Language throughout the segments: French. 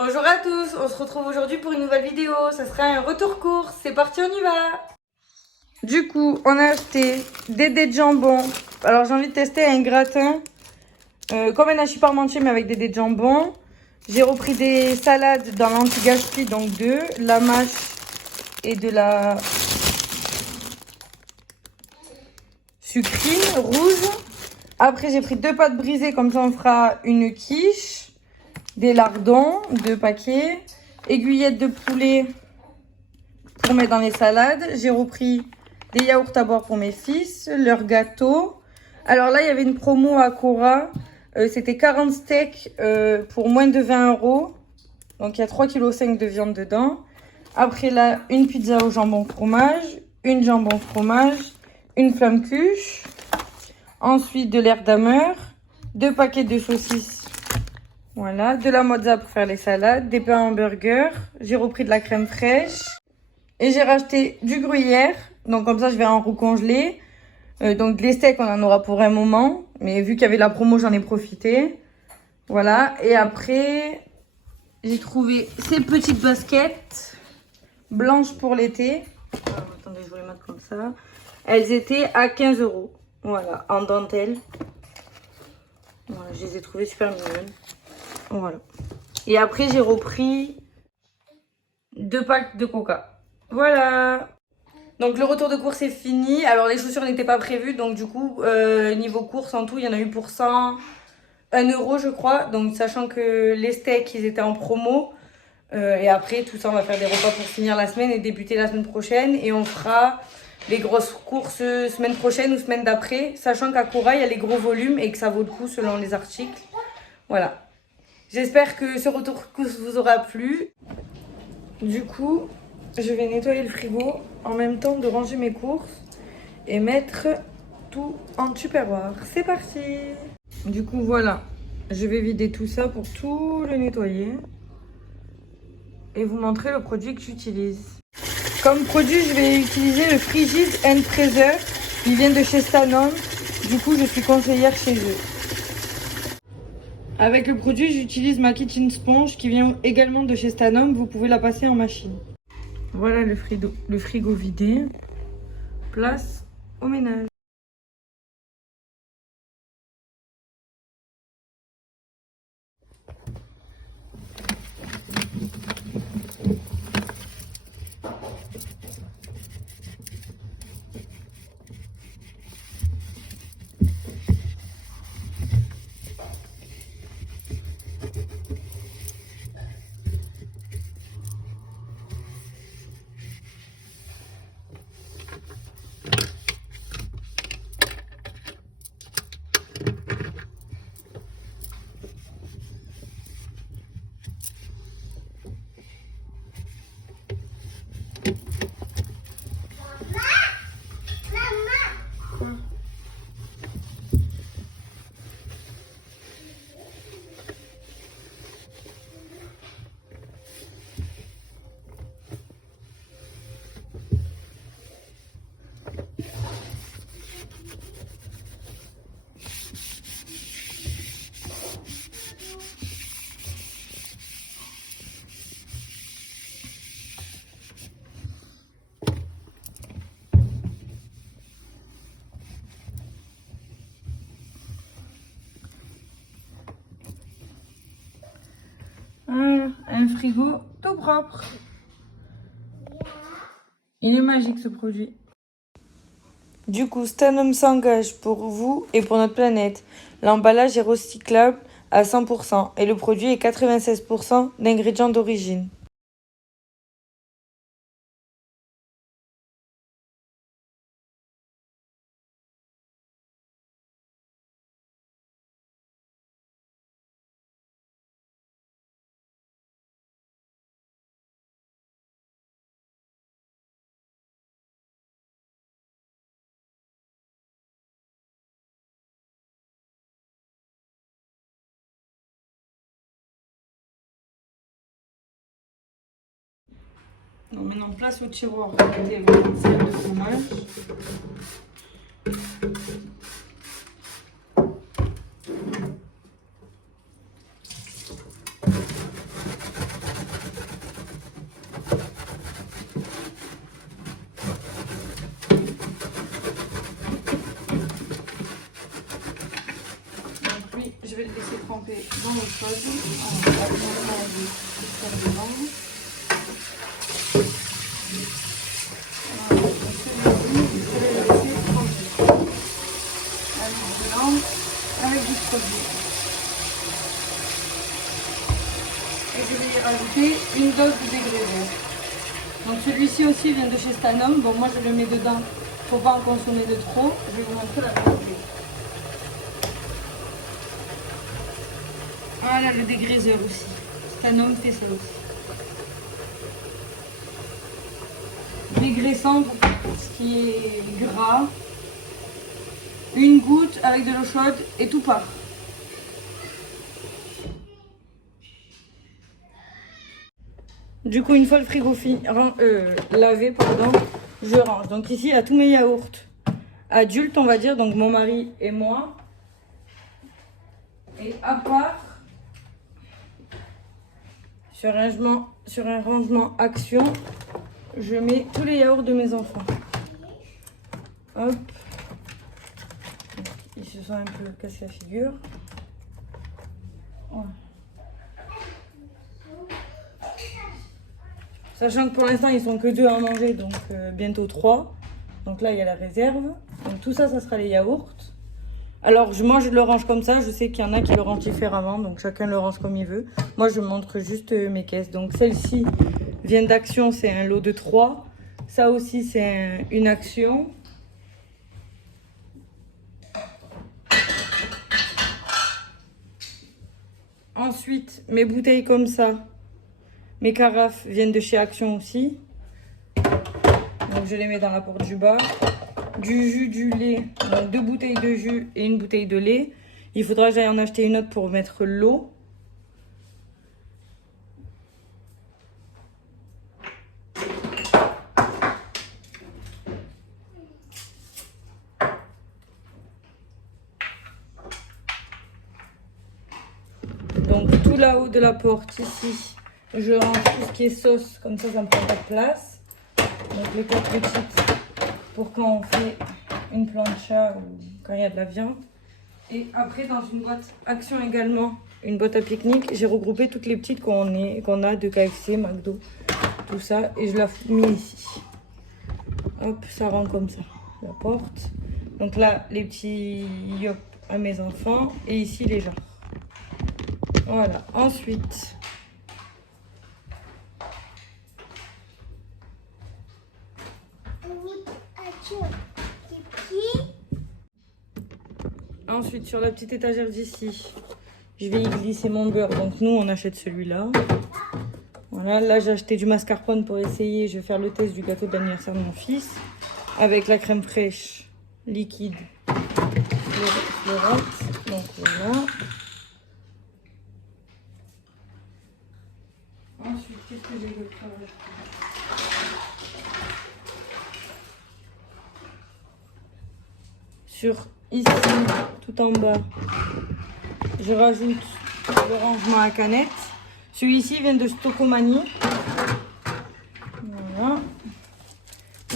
Bonjour à tous, on se retrouve aujourd'hui pour une nouvelle vidéo. Ça sera un retour course. C'est parti, on y va. Du coup, on a acheté des dés de jambon. Alors, j'ai envie de tester un gratin comme un hachis parmentier, mais avec des dés de jambon. J'ai repris des salades dans l'anti-gaspi, donc deux, la mâche et de la sucrine rouge. Après, j'ai pris deux pâtes brisées, comme ça on fera une quiche. Des lardons, 2 paquets. Aiguillettes de poulet pour mettre dans les salades. J'ai repris des yaourts à boire pour mes fils, leur gâteau. Alors là, il y avait une promo à Cora. C'était 40 steaks pour moins de 20 €. Donc il y a 3,5 kg de viande dedans. Après là, une pizza au jambon fromage, une jambon fromage, une flamme cuche. Ensuite de l'air d'ameur, 2 paquets de saucisses. Voilà, de la mozza pour faire les salades, des pains hamburgers. J'ai repris de la crème fraîche. Et j'ai racheté du gruyère. Donc comme ça, je vais en recongeler. Donc les steaks, on en aura pour un moment. Mais vu qu'il y avait la promo, j'en ai profité. Voilà. Et après, j'ai trouvé ces petites baskets blanches pour l'été. Attendez, je vais les mettre comme ça. Elles étaient à 15 €. Voilà, en dentelle. Voilà, je les ai trouvées super mignonnes. Voilà. Et après, j'ai repris 2 packs de coca. Voilà. Donc, le retour de course est fini. Alors, les chaussures n'étaient pas prévues. Donc, du coup, niveau course en tout, il y en a eu pour 1 € je crois. Donc, sachant que les steaks, ils étaient en promo. Et après, tout ça, on va faire des repas pour finir la semaine et débuter la semaine prochaine. Et on fera les grosses courses semaine prochaine ou semaine d'après. Sachant qu'à Cora, il y a les gros volumes et que ça vaut le coup selon les articles. Voilà. J'espère que ce retour course vous aura plu. Du coup, je vais nettoyer le frigo en même temps de ranger mes courses et mettre tout en tupperware. C'est parti! Du coup, voilà. Je vais vider tout ça pour tout le nettoyer et vous montrer le produit que j'utilise. Comme produit, je vais utiliser le Frigid and Freezer. Il vient de chez Stanum. Du coup, je suis conseillère chez eux. Avec le produit, j'utilise ma kitchen sponge qui vient également de chez Stanum. Vous pouvez la passer en machine. Voilà le frigo vidé. Place au ménage. Un frigo tout propre. Il est magique ce produit. Du coup, Stanum s'engage pour vous et pour notre planète. L'emballage est recyclable à 100% et le produit est 96% d'ingrédients d'origine. Donc maintenant, place au tiroir avec une salle de fromage. tremper dans l'eau chaude. On va mettre de faire dedans. Voilà, donc celui-ci, je vais le laisser tremper. À l'huile de lampe avec du produit. Et je vais y rajouter une dose de dégraisseur. Donc celui-ci aussi vient de chez Stanum. Bon, moi je le mets dedans. Faut pas en consommer de trop. Je vais vous montrer la quantité. Voilà le dégraisseur aussi. Stanum fait ça aussi. Dégraissant pour ce qui est gras. Une goutte avec de l'eau chaude et tout part. Du coup, une fois le frigo lavé, pardon, je range. Donc ici, il y a tous mes yaourts adultes, on va dire, donc mon mari et moi. Et à part, sur un rangement action, je mets tous les yaourts de mes enfants. Hop. Ils se sont un peu cassés la figure. Voilà. Sachant que pour l'instant, ils sont que 2 à manger, donc bientôt 3. Donc là, il y a la réserve. Donc tout ça, ça sera les yaourts. Alors, moi, je le range comme ça. Je sais qu'il y en a qui le rangent différemment, donc chacun le range comme il veut. Moi, je montre juste mes caisses. Donc celle-ci vient d'Action, c'est un lot de 3. Ça aussi, c'est une Action. Ensuite, mes bouteilles comme ça. Mes carafes viennent de chez Action aussi. Donc je les mets dans la porte du bas. Du jus, du lait. Donc 2 bouteilles de jus et une bouteille de lait. Il faudra que j'aille en acheter une autre pour mettre l'eau. Donc tout là-haut de la porte ici. Je range tout ce qui est sauce, comme ça, ça ne prend pas de place. Donc les 4 petites pour quand on fait une plancha ou quand il y a de la viande. Et après, dans une boîte Action également, une boîte à pique-nique, j'ai regroupé toutes les petites qu'on a de KFC, McDo, tout ça. Et je la mets ici. Hop, ça rentre comme ça, la porte. Donc là, les petits yop à mes enfants. Et ici, les genres. Voilà, ensuite... Ensuite, sur la petite étagère d'ici, je vais y glisser mon beurre. Donc nous, on achète celui-là. Voilà, là j'ai acheté du mascarpone pour essayer. Je vais faire le test du gâteau d'anniversaire de mon fils. Avec la crème fraîche liquide fleurette. Donc voilà. Ensuite, qu'est-ce que j'ai d'autre à rajouter ? Sur ici, tout en bas, je rajoute le rangement à canettes. Celui-ci vient de Stocomanie. Voilà.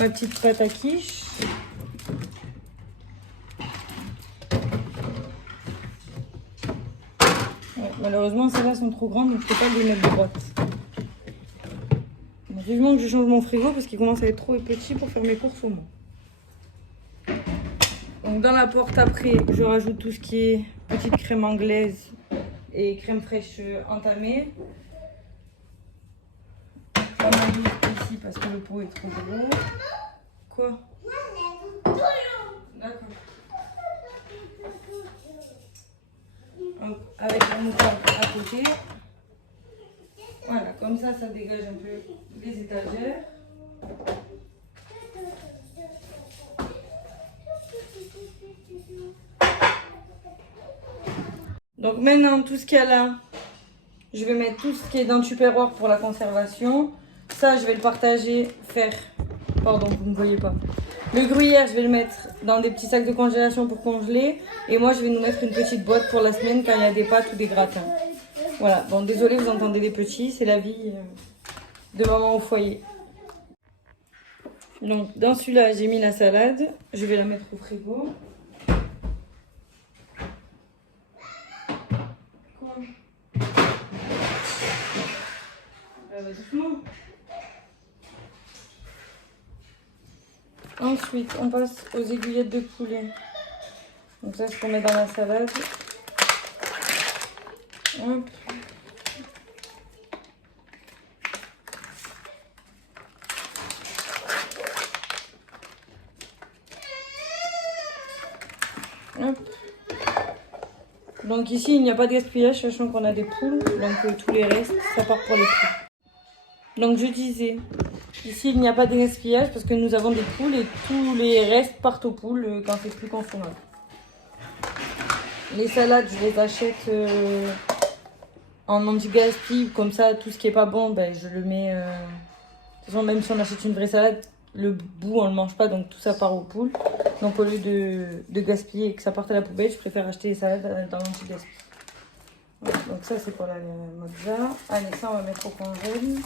Ma petite pâte à quiche. Ouais, malheureusement, celles-là sont trop grandes, donc je ne peux pas les mettre de boîte. Vivement que je change mon frigo parce qu'il commence à être trop petit pour faire mes courses au moins. Donc dans la porte après, je rajoute tout ce qui est petite crème anglaise et crème fraîche entamée. Pas mal ici parce que le pot est trop gros. Quoi? D'accord. Avec la moutarde à côté. Voilà, comme ça dégage un peu les étagères. Donc maintenant, tout ce qu'il y a là, je vais mettre tout ce qui est dans le tupperware pour la conservation. Ça, je vais le partager, pardon, vous ne voyez pas. Le gruyère, je vais le mettre dans des petits sacs de congélation pour congeler. Et moi, je vais nous mettre une petite boîte pour la semaine quand il y a des pâtes ou des gratins. Voilà, bon, désolé, vous entendez des petits, c'est la vie de maman au foyer. Donc, dans celui-là, j'ai mis la salade. Je vais la mettre au frigo. Quoi? Doucement. Ensuite, on passe aux aiguillettes de poulet. Donc ça, je peux mettre dans la salade. Hop. Hop. Donc ici, il n'y a pas de gaspillage, sachant qu'on a des poules. Donc tous les restes, ça part pour les poules. Donc je disais, ici, il n'y a pas de gaspillage parce que nous avons des poules et tous les restes partent aux poules quand c'est plus consommable. Les salades, je les achète en anti-gaspi, comme ça, tout ce qui est pas bon, ben, je le mets... De toute façon, même si on achète une vraie salade, le bout, on le mange pas, donc tout ça part aux poules. Donc au lieu de gaspiller et que ça parte à la poubelle, je préfère acheter les salades dans l'anti-gaspi. Voilà, donc ça, c'est pour la mozza. Allez, ça, on va mettre au congèle.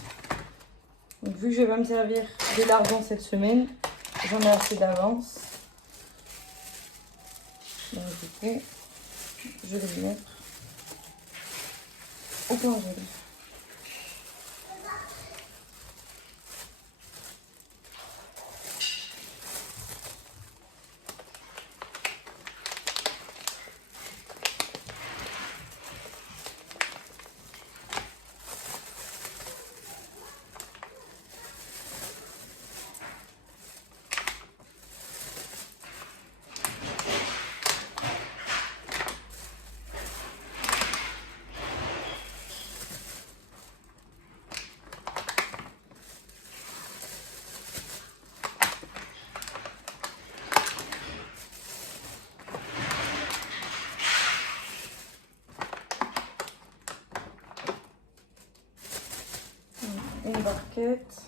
Donc vu que je vais pas me servir des lardons cette semaine, j'en ai assez d'avance. Donc du coup, je vais les mettre au congèle. Une barquette.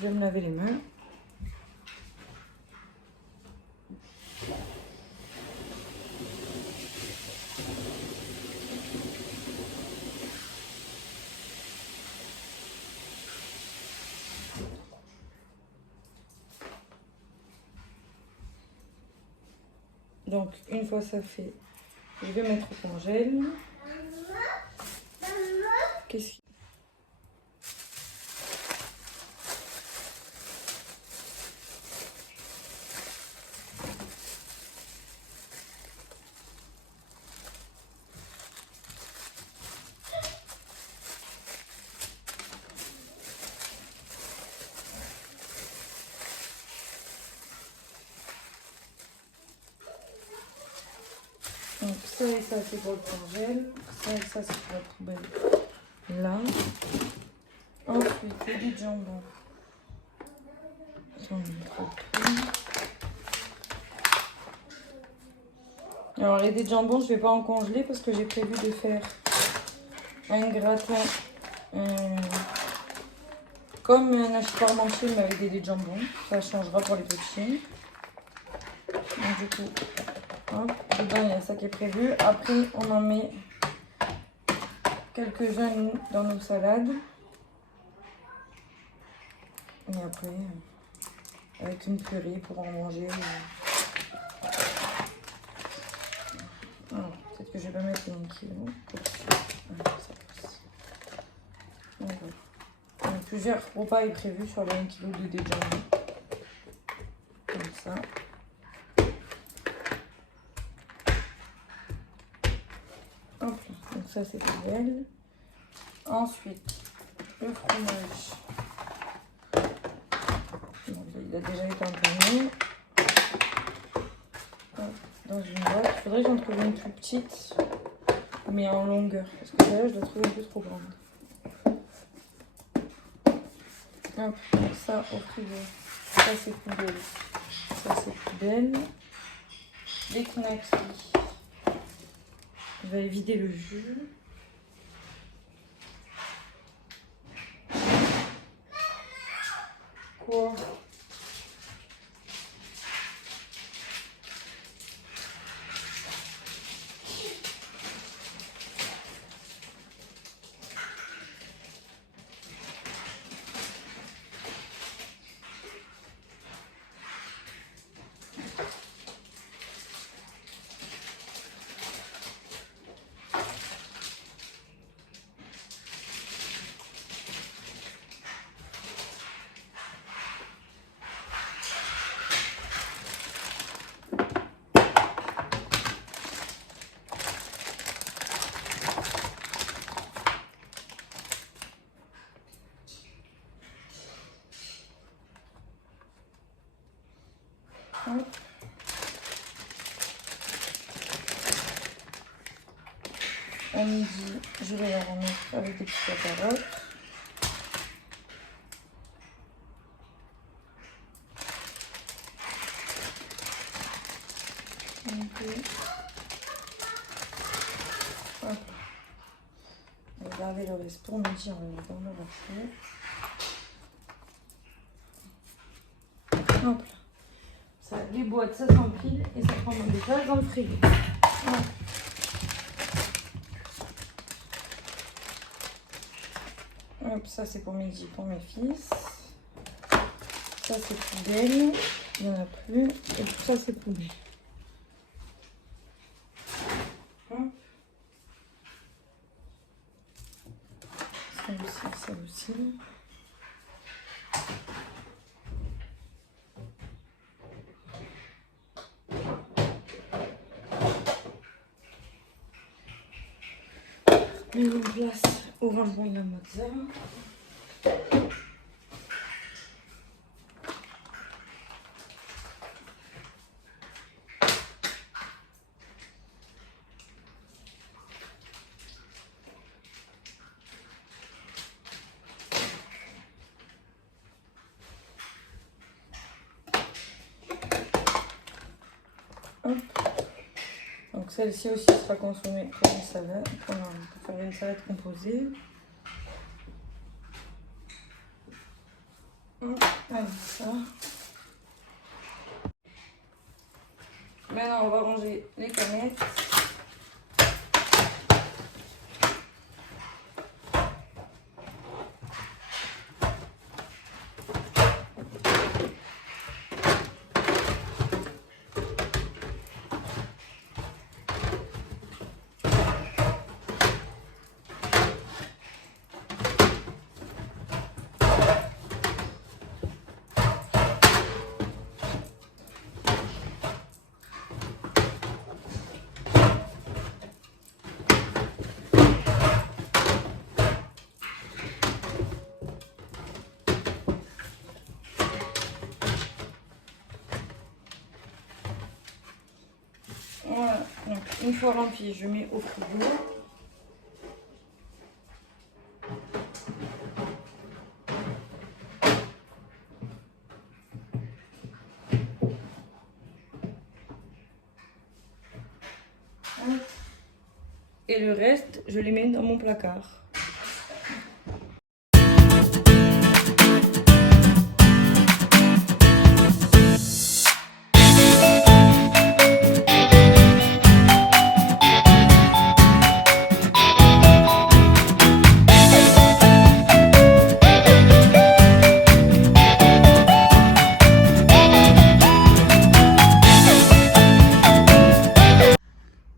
Je vais me laver les mains. Donc, une fois ça fait, je vais mettre au congèle. Qu'est-ce qu'il... Donc ça et ça c'est pour le congèle, ça et ça c'est pour la poubelle là. Ensuite les dés de jambon. Ça, on met trop de trucs. Alors les dés de jambon je vais pas en congeler parce que j'ai prévu de faire un gratin comme un hachis parmentier mais avec des dés de jambon. Ça changera pour les petits. Donc du coup... Hop, dedans il y a ça qui est prévu. Après on en met quelques-uns dans nos salades. Et après avec une purée pour en manger. Alors peut-être que je vais pas mettre 1 kilo. Donc, voilà. Plusieurs repas est prévu sur les 1 kg de déjeuner. Comme ça. Hop, donc ça c'est poubelle. Ensuite, le fromage. Bon, il a déjà été empoigné. dans une boîte. Il faudrait que j'en trouve une plus petite, mais en longueur. Parce que celle-là, je la trouve un peu trop grande. Hop, donc ça au frigo. Ça c'est poubelle. Ça c'est poubelle. Les knackis. On va vider le jus. Quoi? Hop. À midi, je vais la remettre avec des petites carottes. Hop. On va garder le reste pour midi, on va le mettre dans le raffiné. Hop là. Ça, les boîtes, ça s'empile et ça prend des places dans le frigo. Hop. Hop, ça c'est pour midi, pour mes fils. Ça c'est poubelle, il n'y en a plus. Et tout ça c'est poubelle. Hop. Ça aussi, ça aussi. Mise en place au rangement de la mozza. Donc celle-ci aussi sera consommée pour une salade, pour faire une salade composée. Allez, ça. Maintenant on va ranger les canettes. Voilà, donc une fois rempli, je mets au frigo. Et le reste, je les mets dans mon placard.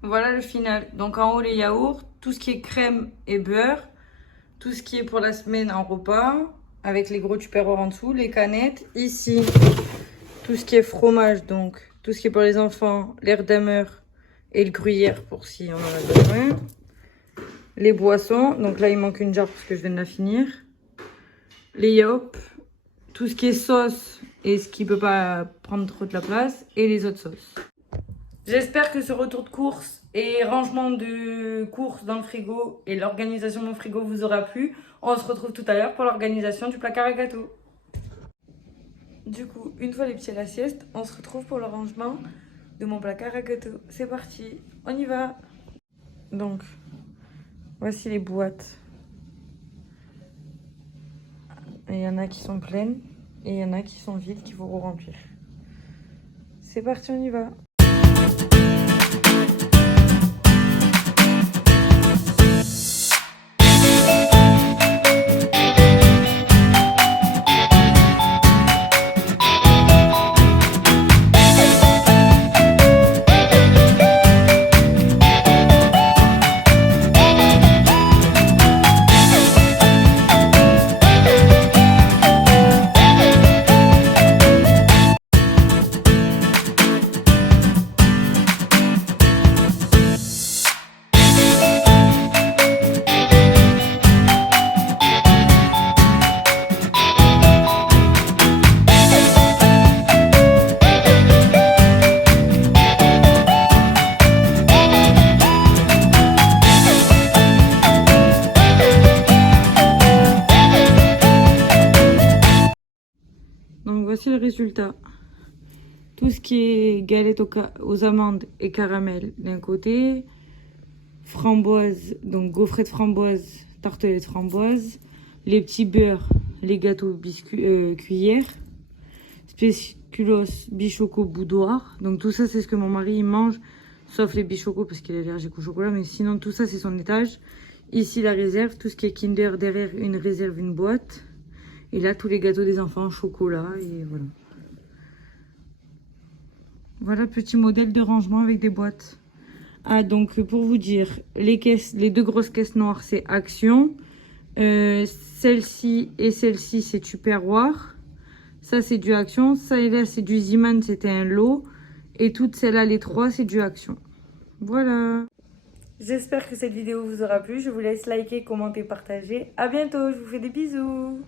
Voilà le final. Donc en haut les yaourts, tout ce qui est crème et beurre, tout ce qui est pour la semaine en repas, avec les gros tupperwares en dessous, les canettes. Ici, tout ce qui est fromage, donc tout ce qui est pour les enfants, l'air d'amer et le gruyère pour si on en a besoin. Les boissons, donc là il manque une jarre parce que je viens de la finir. Les yaourts, tout ce qui est sauce et ce qui peut pas prendre trop de la place, et les autres sauces. J'espère que ce retour de course et rangement de courses dans le frigo et l'organisation de mon frigo vous aura plu. On se retrouve tout à l'heure pour l'organisation du placard à gâteaux. Du coup, une fois les petits à la sieste, on se retrouve pour le rangement de mon placard à gâteaux. C'est parti, on y va. Donc, voici les boîtes. Il y en a qui sont pleines et il y en a qui sont vides qu'il faut remplir. C'est parti, on y va. Donc voici le résultat. Tout ce qui est galette aux amandes et caramel d'un côté, framboise, donc gaufrette framboise, tartelette framboise, les petits beurres, les gâteaux biscuits cuillère, spéculoos, bichoco, boudoir. Donc tout ça c'est ce que mon mari il mange, sauf les bichocos parce qu'il est allergique au chocolat, mais sinon tout ça c'est son étage. Ici la réserve, tout ce qui est Kinder, derrière une réserve, une boîte. Et là, tous les gâteaux des enfants en chocolat, et voilà. Voilà, petit modèle de rangement avec des boîtes. Ah, donc, pour vous dire, les deux grosses caisses noires, c'est Action. Celle-ci et celle-ci, c'est Tupperware. Ça, c'est du Action. Ça et là, c'est du Ziman, c'était un lot. Et toutes celles-là, les trois, c'est du Action. Voilà. J'espère que cette vidéo vous aura plu. Je vous laisse liker, commenter, partager. À bientôt, je vous fais des bisous.